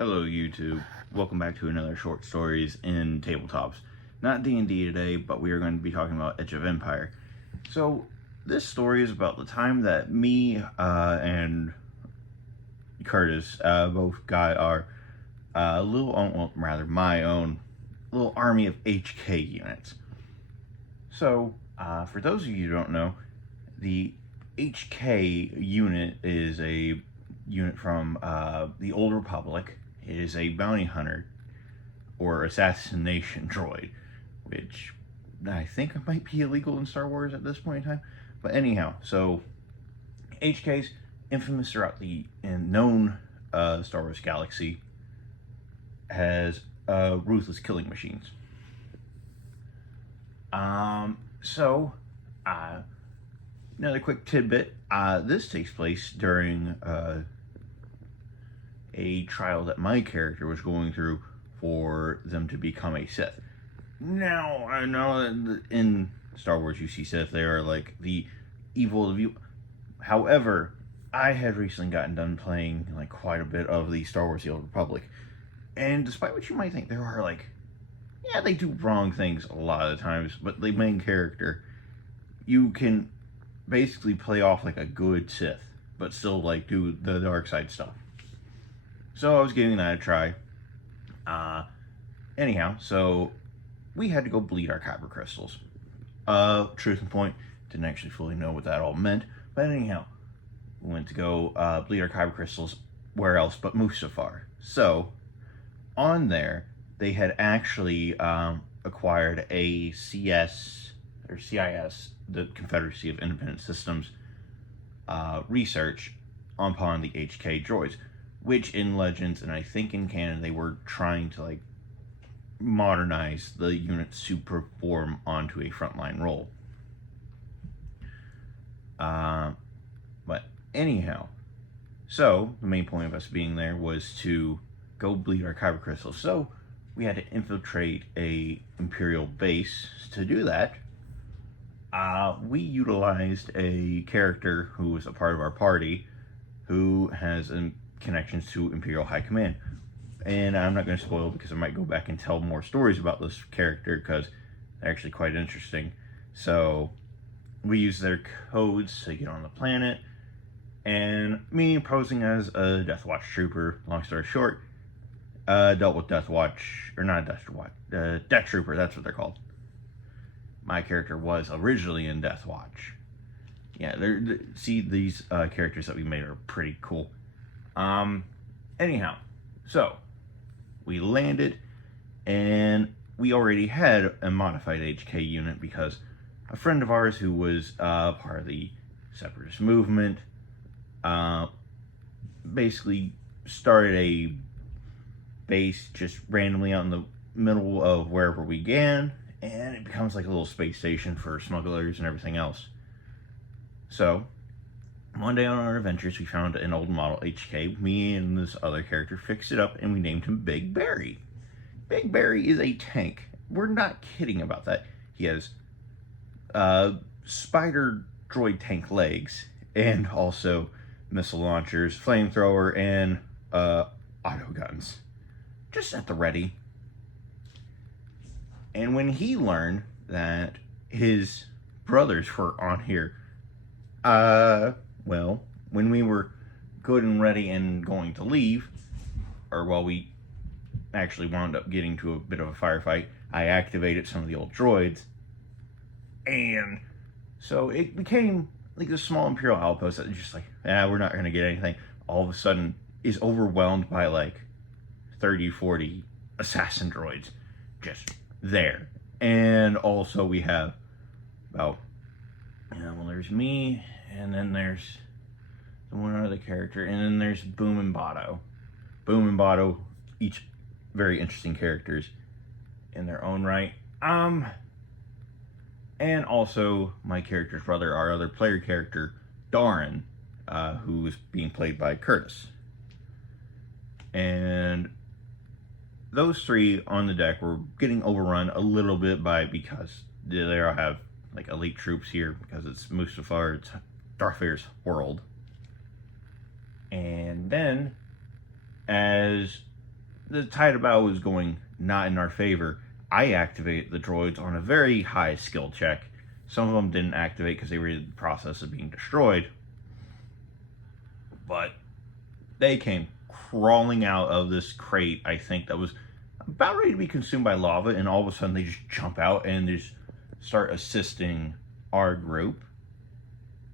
Hello YouTube, welcome back to another short stories in tabletops. Not D&D today, but we are going to be talking about Edge of Empire. So this story is about the time that me and Curtis both got our my own little army of HK units. So for those of you who don't know, the HK unit is a unit from the Old Republic. It is a bounty hunter or assassination droid, which I think might be illegal in Star Wars at this point in time. But anyhow, so HKs, infamous throughout the known Star Wars galaxy, has ruthless killing machines. Another quick tidbit. This takes place during a trial that my character was going through for them to become a Sith. Now, I know that in Star Wars you see Sith, they are like the evil of you. However, I had recently gotten done playing like quite a bit of the Star Wars The Old Republic. And despite what you might think, there are like, yeah, they do wrong things a lot of the times, but the main character, you can basically play off like a good Sith, but still like do the dark side stuff. So I was giving that a try. Anyhow, so we had to go bleed our kyber crystals. Truth and point, didn't actually fully know what that all meant, but anyhow, we went to go bleed our kyber crystals where else but Mustafar. So on there, they had actually acquired a CS or CIS, the Confederacy of Independent Systems, research upon the HK droids, which in Legends and I think in canon they were trying to like modernize the units to perform onto a frontline role. But anyhow, so the main point of us being there was to go bleed our kyber crystals. So we had to infiltrate a Imperial base. To do that, we utilized a character who was a part of our party who has connections to Imperial High Command. And I'm not going to spoil because I might go back and tell more stories about this character because they're actually quite interesting. So we used their codes to get on the planet, and me posing as a Death Watch trooper, long story short, dealt with Death Watch, or not Death Watch, Death Trooper, that's what they're called. My character was originally in Death Watch. Yeah, see, these characters that we made are pretty cool. Anyhow, so we landed, and we already had a modified HK unit because a friend of ours who was part of the Separatist movement basically started a base just randomly out in the middle of wherever we began, and it becomes like a little space station for smugglers and everything else. So one day on our adventures, we found an old model HK. Me and this other character fixed it up, and we named him Big Barry. Big Barry is a tank. We're not kidding about that. He has spider droid tank legs, and also missile launchers, flamethrower, and auto guns. Just at the ready. And when he learned that his brothers were on here, well, when we were good and ready and going to leave, or while we actually wound up getting to a bit of a firefight, I activated some of the old droids, and so it became like this small Imperial outpost that was just like, we're not going to get anything. All of a sudden is overwhelmed by like 30, 40 assassin droids just there. And also we have about, well, there's me, and then there's the one other character, and then there's Boom and Bado. Boom and Bado, each very interesting characters in their own right. And also my character's brother, our other player character, Darren, who is being played by Curtis. And those three on the deck were getting overrun a little bit because they all have like elite troops here because it's Mustafar, it's Darth Vader's world. And then, as the tide of battle was going not in our favor, I activated the droids on a very high skill check. Some of them didn't activate because they were in the process of being destroyed. But they came crawling out of this crate, I think, that was about ready to be consumed by lava, and all of a sudden they just jump out and just start assisting our group.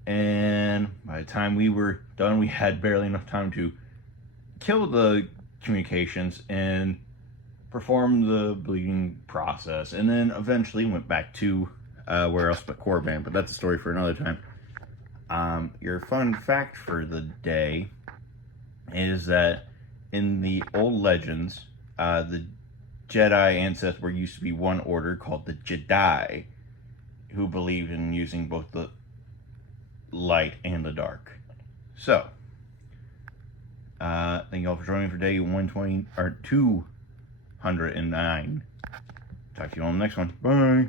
And by the time we were done, we had barely enough time to kill the communications and perform the bleeding process, and then eventually went back to where else but Korriban, but that's a story for another time. Your fun fact for the day is that in the old legends, the Jedi ancestors were used to be one order called the Jedi, who believed in using both the light and the dark. So, thank you all for joining for day 120 or 209. Talk to you on the next one. Bye.